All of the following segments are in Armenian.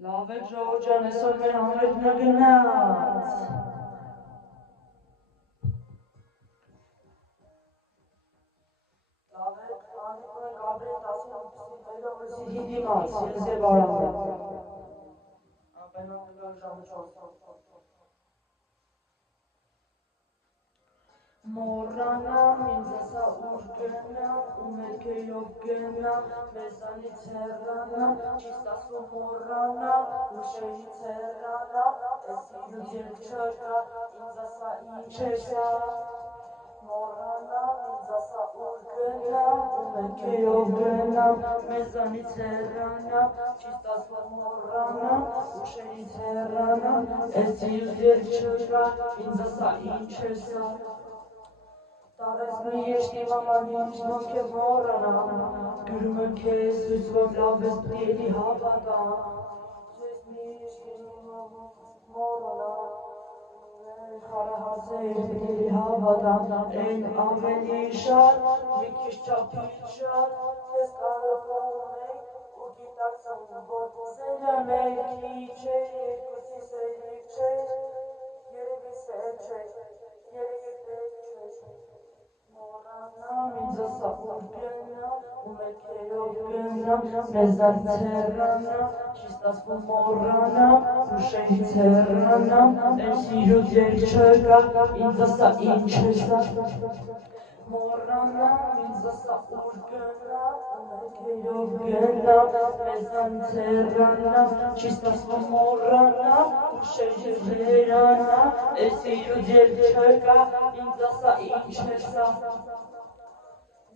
Լավ եք ժողովուրդ ջան, այսօր մեր համերգն գնաց։ Լավ եք, հանդիպում ենք ապրիլ 18-ի Մերովսի դիմաց, Եզևարանը։ Ամենօր ժամը 4։ Մոռանամ, ինձ ասա ուր գնամ, ու մերքերով գնամ, մեզանից հեռանամ, ճիշտ ասվում մոռանամ, ուշերից հեռանամ, էս իրուց երկ չկա, ինձ ասա ինչ է սա։ Մոռանամ, ինձ ասա ուր գնամ, ու մերքերով գնամ, մեզանից հեռանամ, ճիշտ ասվում մոռանամ, ուշերից հեռանամ, էս իրուց երկ չկա, ինձ ասա ինչ է սա։ Տարես մի եշտի մամանին ոնք է մոռանամ, գրում եմ քեզ սույս որ լավ ես պտի էլի հավատամ, ես մի եշտի մոռանամ, խարահարցեր պտի էլի հավատամ, են ավելի շատ, մի քիչ չափից շատ, ես կարոտում ենք ու գիտակցում, որ սերը մեր քիչ է, երկուսի սերիկ չէ, երևի սեր չէ, երևի պետք չէ։ Մոռանամ, ինձ ասա ուր գնամ, ու մերքերով գնամ, մեզանից հեռանամ, ճիշտ ասվում մոռանամ, ուշերից հեռանամ, էս իրուց երկ չկա, ինձ ասա ինչ է սա։ Մոռանամ, ինձ ասա ուր գնամ, ու մերքերով գնամ, մեզանից հեռանամ, ճիշտ ասվում մոռանամ, ուշերից հեռանամ, էս իրուց երկ չկա, ինձ ասա ինչ է սա։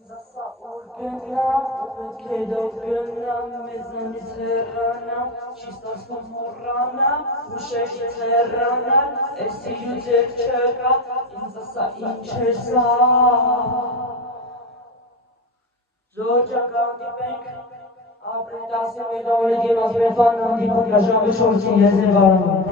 Ինձ ասա ուր գնամ, ու մերքերով գնամ, մեզանից հեռանամ, ճիշտ ասվում մոռանամ, ուշերից հեռանամ, էս իրուց երկ չկա, ինձ ասա ինչ է սա։ Ժողովուրդ ջան, կհանդիպենք ապրիլ 10-ի Մերովի դիմաց մեր տան հանդիպում կա ժամը 4-ին Եզևարանում։